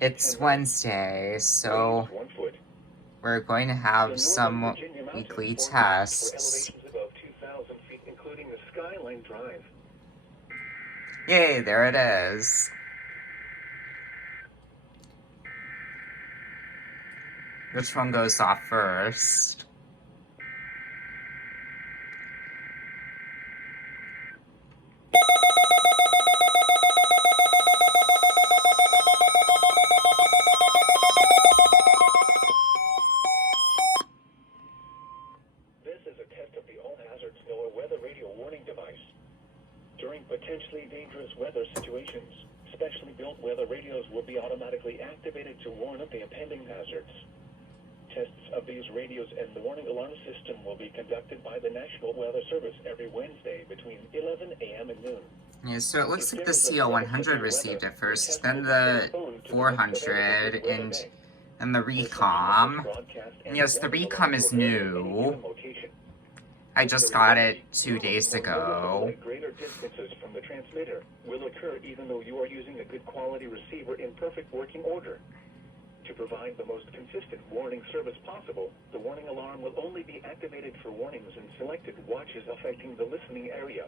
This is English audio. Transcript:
It's Wednesday, so we're going to have some weekly tests. Yay, there it is. Which one goes off first? During potentially dangerous weather situations, specially built weather radios will be automatically activated to warn of the impending hazards. Tests of these radios and the warning alarm system will be conducted by the National Weather Service every Wednesday between 11 a.m. and noon. Yeah, so it looks like the CO100 received it first, then the 400, and then the Reecom. And yes, the Reecom is new. I just got it 2 days ago. Greater distances from the transmitter will occur even though you are using a good quality receiver in perfect working order. To provide the most consistent warning service possible, the warning alarm will only be activated for warnings in selected watches affecting the listening area.